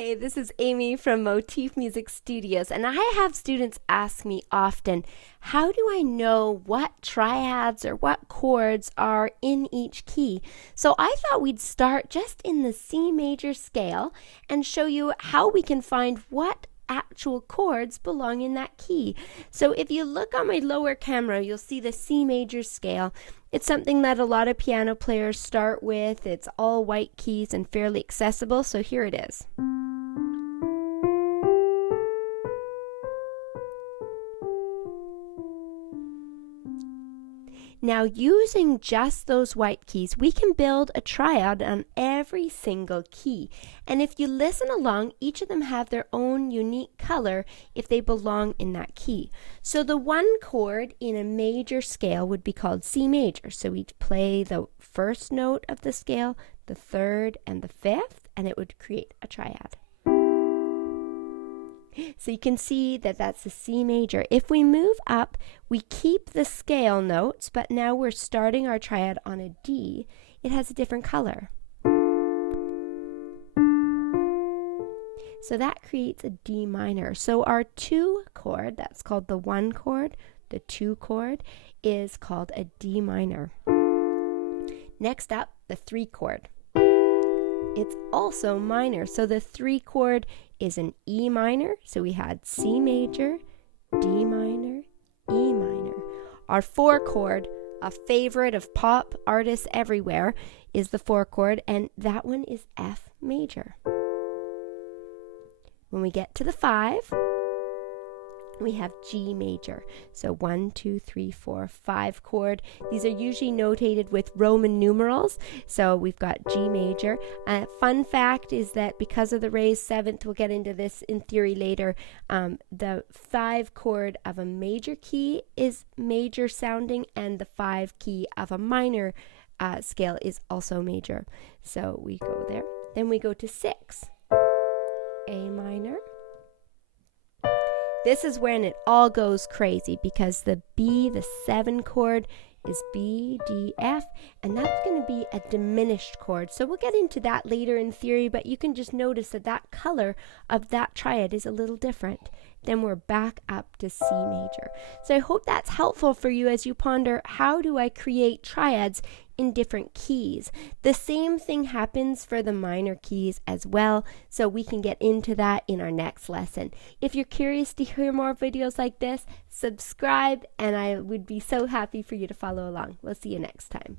Hey, this is Amy from Motif Music Studios, and I have students ask me often, how do I know what triads or what chords are in each key? So I thought we'd start just in the C major scale and show you how we can find what actual chords belong in that key. So if you look on my lower camera, you'll see the C major scale. It's something that a lot of piano players start with. It's all white keys and fairly accessible, so here it is. Now, using just those white keys, we can build a triad on every single key. And if you listen along, each of them have their own unique color if they belong in that key. So the one chord in a major scale would be called C major. So we'd play the first note of the scale, the third, and the fifth, and it would create a triad. So you can see that that's the C major. If we move up, we keep the scale notes, but now we're starting our triad on a D. It has a different color. So that creates a D minor. So our 2 chord, that's called the 1 chord, the 2 chord, is called a D minor. Next up, the 3 chord. It's also minor. So the 3 chord is an E minor. So we had C major, D minor, E minor. Our 4 chord, a favorite of pop artists everywhere, is the 4 chord, and that one is F major. When we get to the 5, we have G major. So 1, 2, 3, 4, 5 chord. These are usually notated with Roman numerals. So we've got G major. Fun fact is that because of the raised 7th, we'll get into this in theory later, the 5 chord of a major key is major sounding, and the 5 key of a minor scale is also major. So we go there. Then we go to 6. A minor. This is when it all goes crazy because the B, the 7 chord, is B, D, F, and that's going to be a diminished chord. So we'll get into that later in theory, but you can just notice that that color of that triad is a little different. Then we're back up to C major. So I hope that's helpful for you as you ponder, how do I create triads in different keys? The same thing happens for the minor keys as well, so we can get into that in our next lesson. If you're curious to hear more videos like this, subscribe, and I would be so happy for you to follow along. We'll see you next time.